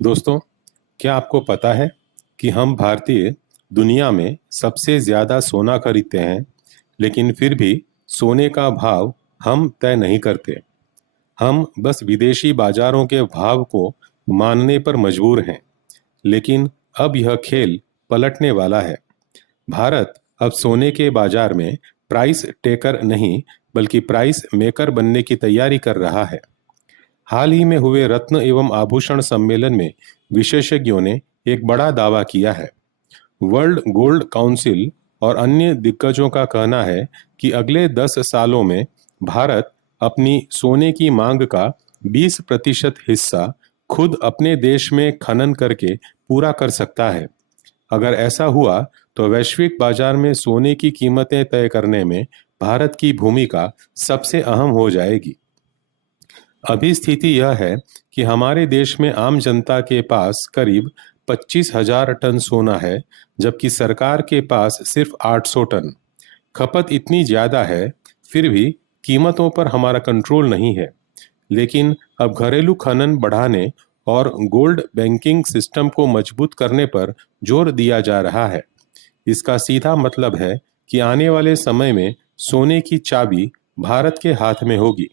दोस्तों, क्या आपको पता है कि हम भारतीय दुनिया में सबसे ज़्यादा सोना खरीदते हैं, लेकिन फिर भी सोने का भाव हम तय नहीं करते। हम बस विदेशी बाजारों के भाव को मानने पर मजबूर हैं। लेकिन अब यह खेल पलटने वाला है। भारत अब सोने के बाजार में प्राइस टेकर नहीं, बल्कि प्राइस मेकर बनने की तैयारी कर रहा है। हाल ही में हुए रत्न एवं आभूषण सम्मेलन में विशेषज्ञों ने एक बड़ा दावा किया है। वर्ल्ड गोल्ड काउंसिल और अन्य दिग्गजों का कहना है कि अगले 10 सालों में भारत अपनी सोने की मांग का 20% हिस्सा खुद अपने देश में खनन करके पूरा कर सकता है। अगर ऐसा हुआ तो वैश्विक बाजार में सोने की कीमतें तय करने में भारत की भूमिका सबसे अहम हो जाएगी। अभी स्थिति यह है कि हमारे देश में आम जनता के पास करीब 25,000 टन सोना है, जबकि सरकार के पास सिर्फ 800 टन। खपत इतनी ज़्यादा है, फिर भी कीमतों पर हमारा कंट्रोल नहीं है। लेकिन अब घरेलू खनन बढ़ाने और गोल्ड बैंकिंग सिस्टम को मजबूत करने पर जोर दिया जा रहा है। इसका सीधा मतलब है कि आने वाले समय में सोने की चाबी भारत के हाथ में होगी।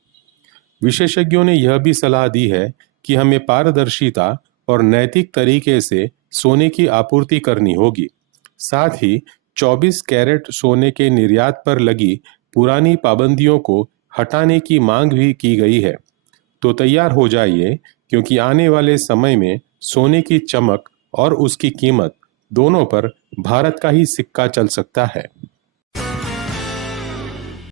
विशेषज्ञों ने यह भी सलाह दी है कि हमें पारदर्शिता और नैतिक तरीके से सोने की आपूर्ति करनी होगी। साथ ही 24 कैरेट सोने के निर्यात पर लगी पुरानी पाबंदियों को हटाने की मांग भी की गई है। तो तैयार हो जाइए, क्योंकि आने वाले समय में सोने की चमक और उसकी कीमत दोनों पर भारत का ही सिक्का चल सकता है।